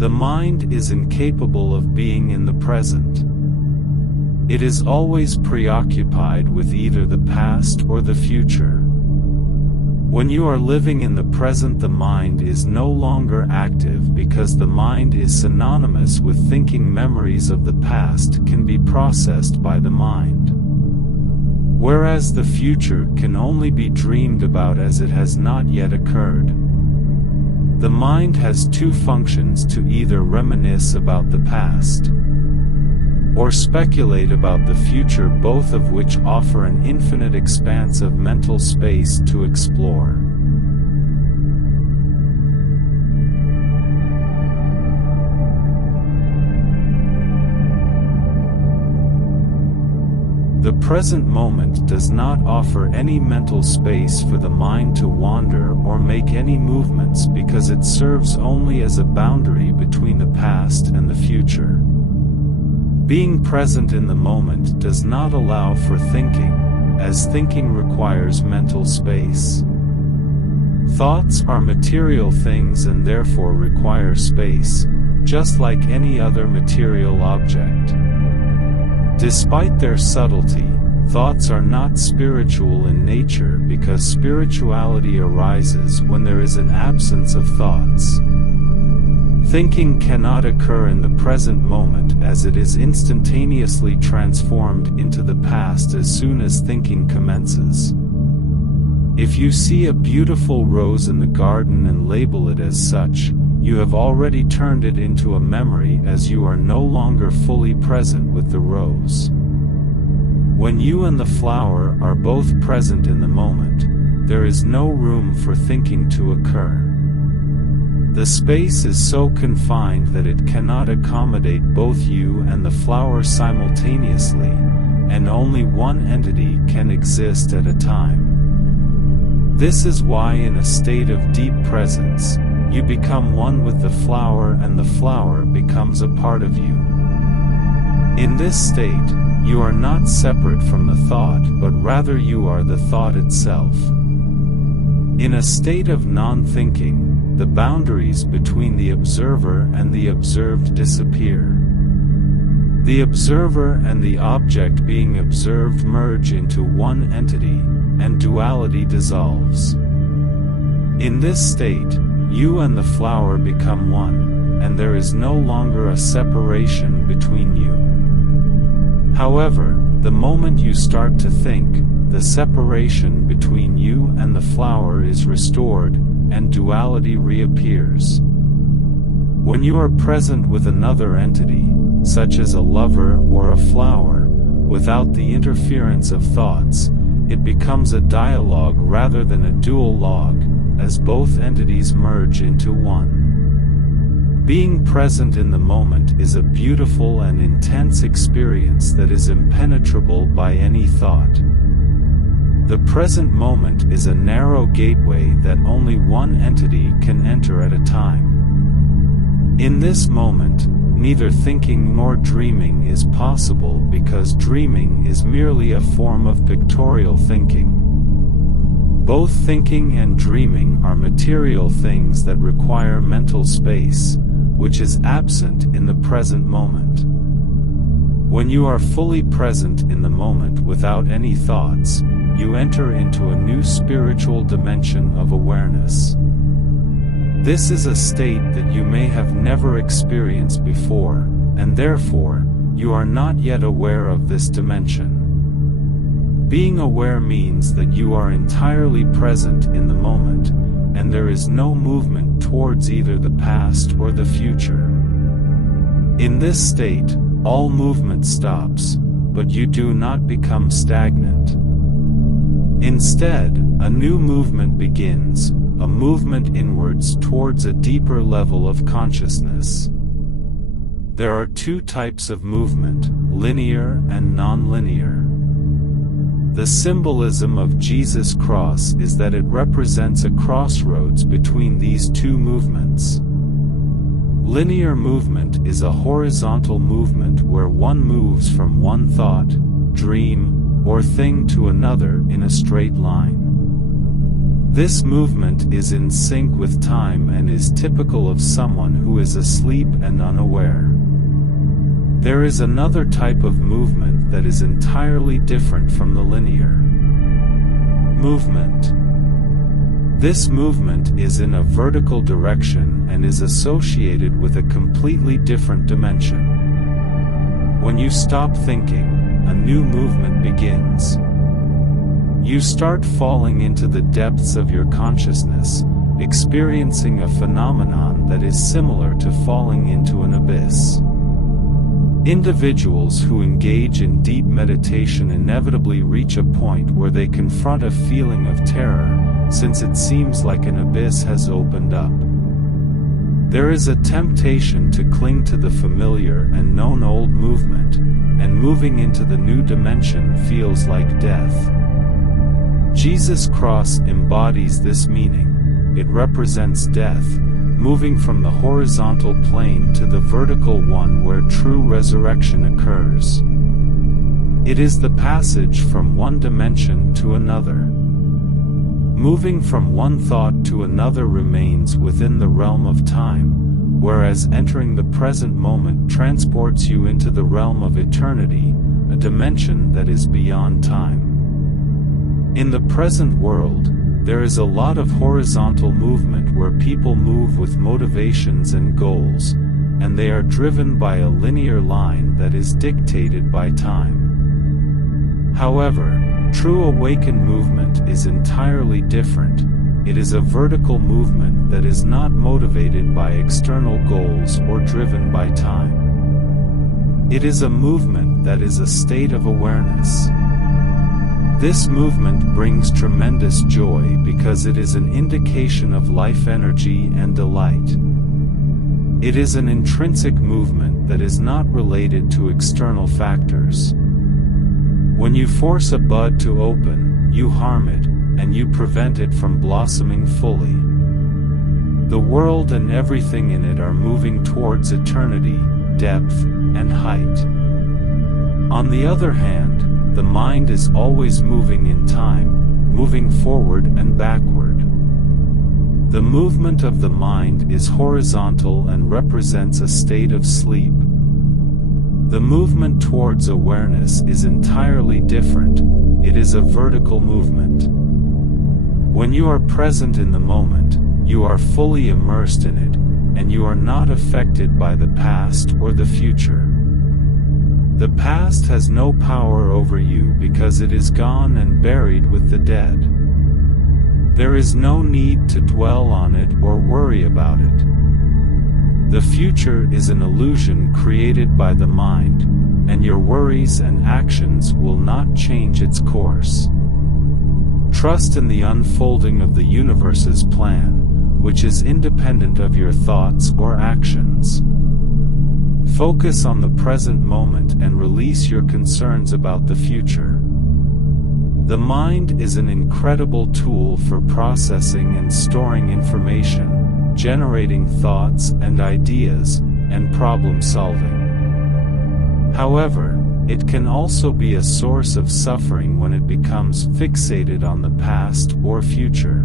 The mind is incapable of being in the present. It is always preoccupied with either the past or the future. When you are living in the present, the mind is no longer active because the mind is synonymous with thinking. Memories of the past can be processed by the mind, whereas the future can only be dreamed about as it has not yet occurred. The mind has two functions: to either reminisce about the past or speculate about the future, both of which offer an infinite expanse of mental space to explore. The present moment does not offer any mental space for the mind to wander or make any movements, because it serves only as a boundary between the past and the future. Being present in the moment does not allow for thinking, as thinking requires mental space. Thoughts are material things and therefore require space, just like any other material object. Despite their subtlety, thoughts are not spiritual in nature, because spirituality arises when there is an absence of thoughts. Thinking cannot occur in the present moment, as it is instantaneously transformed into the past as soon as thinking commences. If you see a beautiful rose in the garden and label it as such, you have already turned it into a memory, as you are no longer fully present with the rose. When you and the flower are both present in the moment, there is no room for thinking to occur. The space is so confined that it cannot accommodate both you and the flower simultaneously, and only one entity can exist at a time. This is why in a state of deep presence, you become one with the flower and the flower becomes a part of you. In this state, you are not separate from the thought, but rather you are the thought itself. In a state of non-thinking, the boundaries between the observer and the observed disappear. The observer and the object being observed merge into one entity, and duality dissolves. In this state, you and the flower become one, and there is no longer a separation between you. However, the moment you start to think, the separation between you and the flower is restored, and duality reappears. When you are present with another entity, such as a lover or a flower, without the interference of thoughts, it becomes a dialogue rather than a duologue, as both entities merge into one. Being present in the moment is a beautiful and intense experience that is impenetrable by any thought. The present moment is a narrow gateway that only one entity can enter at a time. In this moment, neither thinking nor dreaming is possible, because dreaming is merely a form of pictorial thinking. Both thinking and dreaming are material things that require mental space, which is absent in the present moment. When you are fully present in the moment without any thoughts, you enter into a new spiritual dimension of awareness. This is a state that you may have never experienced before, and therefore, you are not yet aware of this dimension. Being aware means that you are entirely present in the moment, and there is no movement towards either the past or the future. In this state, all movement stops, but you do not become stagnant. Instead, a new movement begins, a movement inwards towards a deeper level of consciousness. There are two types of movement, linear and non-linear. The symbolism of Jesus' cross is that it represents a crossroads between these two movements. Linear movement is a horizontal movement where one moves from one thought, dream, or thing to another in a straight line. This movement is in sync with time and is typical of someone who is asleep and unaware. There is another type of movement that is entirely different from the linear movement. This movement is in a vertical direction and is associated with a completely different dimension. When you stop thinking, a new movement begins. You start falling into the depths of your consciousness, experiencing a phenomenon that is similar to falling into an abyss. Individuals who engage in deep meditation inevitably reach a point where they confront a feeling of terror, since it seems like an abyss has opened up. There is a temptation to cling to the familiar and known old movement, and moving into the new dimension feels like death. Jesus' cross embodies this meaning. It represents death, moving from the horizontal plane to the vertical one where true resurrection occurs. It is the passage from one dimension to another. Moving from one thought to another remains within the realm of time, whereas entering the present moment transports you into the realm of eternity, a dimension that is beyond time. In the present world, there is a lot of horizontal movement where people move with motivations and goals, and they are driven by a linear line that is dictated by time. However, true awakened movement is entirely different. It is a vertical movement that is not motivated by external goals or driven by time. It is a movement that is a state of awareness. This movement brings tremendous joy because it is an indication of life energy and delight. It is an intrinsic movement that is not related to external factors. When you force a bud to open, you harm it, and you prevent it from blossoming fully. The world and everything in it are moving towards eternity, depth, and height. On the other hand, the mind is always moving in time, moving forward and backward. The movement of the mind is horizontal and represents a state of sleep. The movement towards awareness is entirely different. It is a vertical movement. When you are present in the moment, you are fully immersed in it, and you are not affected by the past or the future. The past has no power over you because it is gone and buried with the dead. There is no need to dwell on it or worry about it. The future is an illusion created by the mind, and your worries and actions will not change its course. Trust in the unfolding of the universe's plan, which is independent of your thoughts or actions. Focus on the present moment and release your concerns about the future. The mind is an incredible tool for processing and storing information, generating thoughts and ideas, and problem solving. However, it can also be a source of suffering when it becomes fixated on the past or future.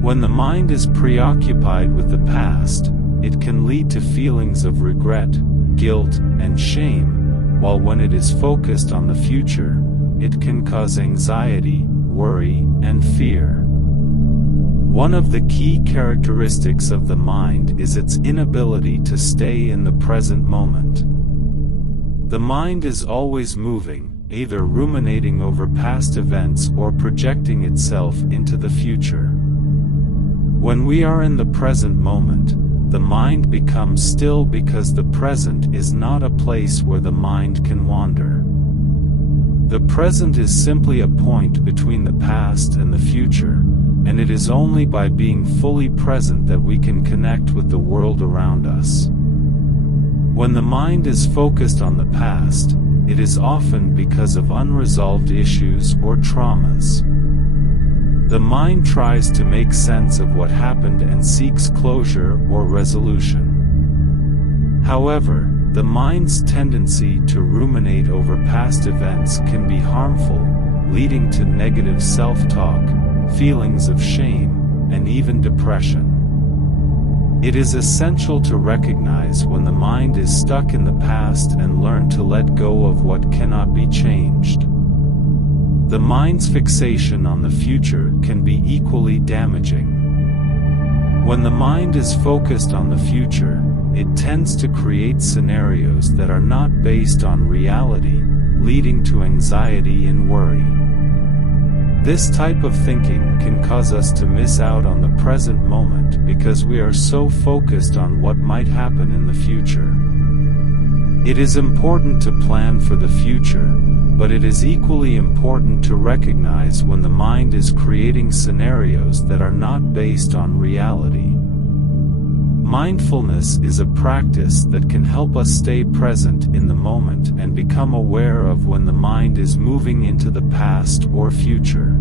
When the mind is preoccupied with the past, it can lead to feelings of regret, guilt, and shame, while when it is focused on the future, it can cause anxiety, worry, and fear. One of the key characteristics of the mind is its inability to stay in the present moment. The mind is always moving, either ruminating over past events or projecting itself into the future. When we are in the present moment, the mind becomes still because the present is not a place where the mind can wander. The present is simply a point between the past and the future, and it is only by being fully present that we can connect with the world around us. When the mind is focused on the past, it is often because of unresolved issues or traumas. The mind tries to make sense of what happened and seeks closure or resolution. However, the mind's tendency to ruminate over past events can be harmful, leading to negative self-talk, feelings of shame, and even depression. It is essential to recognize when the mind is stuck in the past and learn to let go of what cannot be changed. The mind's fixation on the future can be equally damaging. When the mind is focused on the future, it tends to create scenarios that are not based on reality, leading to anxiety and worry. This type of thinking can cause us to miss out on the present moment because we are so focused on what might happen in the future. It is important to plan for the future, but it is equally important to recognize when the mind is creating scenarios that are not based on reality. Mindfulness is a practice that can help us stay present in the moment and become aware of when the mind is moving into the past or future.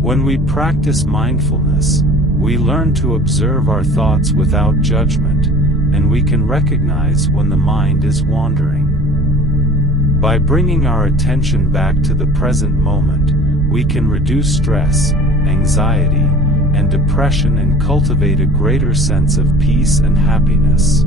When we practice mindfulness, we learn to observe our thoughts without judgment, and we can recognize when the mind is wandering. By bringing our attention back to the present moment, we can reduce stress, anxiety, and depression and cultivate a greater sense of peace and happiness.